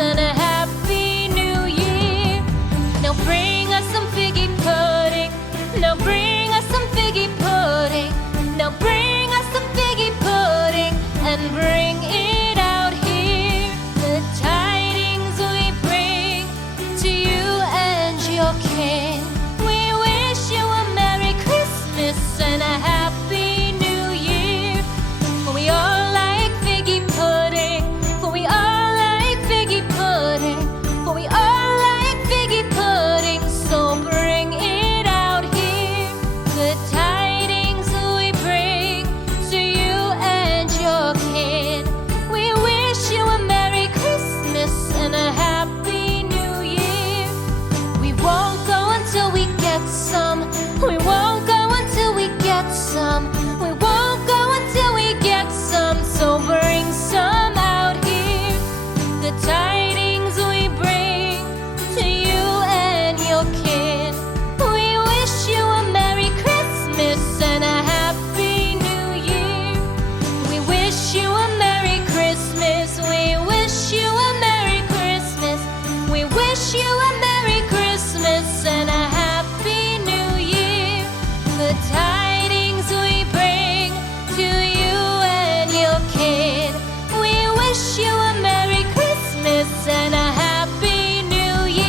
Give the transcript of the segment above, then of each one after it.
and a happy new year. Now bring us some figgy pudding. Now bring us some figgy pudding. Now bring us some figgy pudding and bring it out here. The tidings we bring to you and your kin. We wish you a Merry Christmas and a Happy New Year. For we all like figgy pudding. For we all like figgy pudding. For we all like figgy pudding. So bring it out here. The tidings we bring to you and your kin. We wish you a Merry Christmas and a Happy New Year. We won't go until we get some. We won't go until we get some. We won't go until we get some. So bring some out here. The tidings we bring to you and your kin. We wish you a Merry Christmas and a Happy New Year. We wish you a Merry Christmas. We wish you a Merry Christmas. We wish you a Merry Christmas and a Happy New Year. The tidings we bring to you and your kin. We wish you a Merry Christmas and a Happy New Year.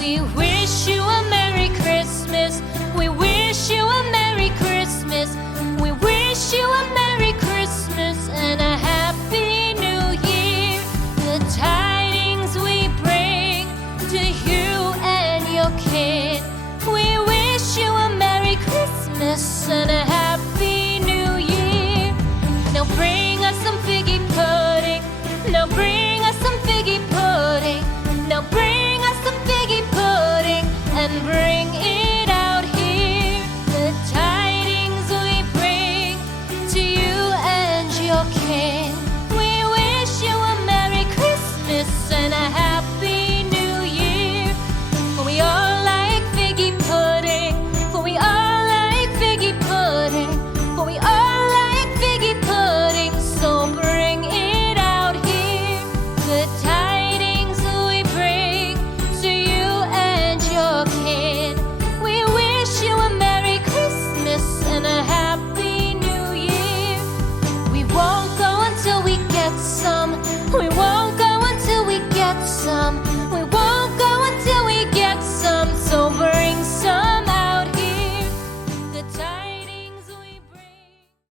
We wish you a Merry Christmas. We wish you a Merry Christmas. We wish you a Merry Christmas and a Happy New Year. The tidings we bring to you and your kin. We wish you a Merry Christmas and a Happy New Year. Now bring us some figgy pudding. Now bring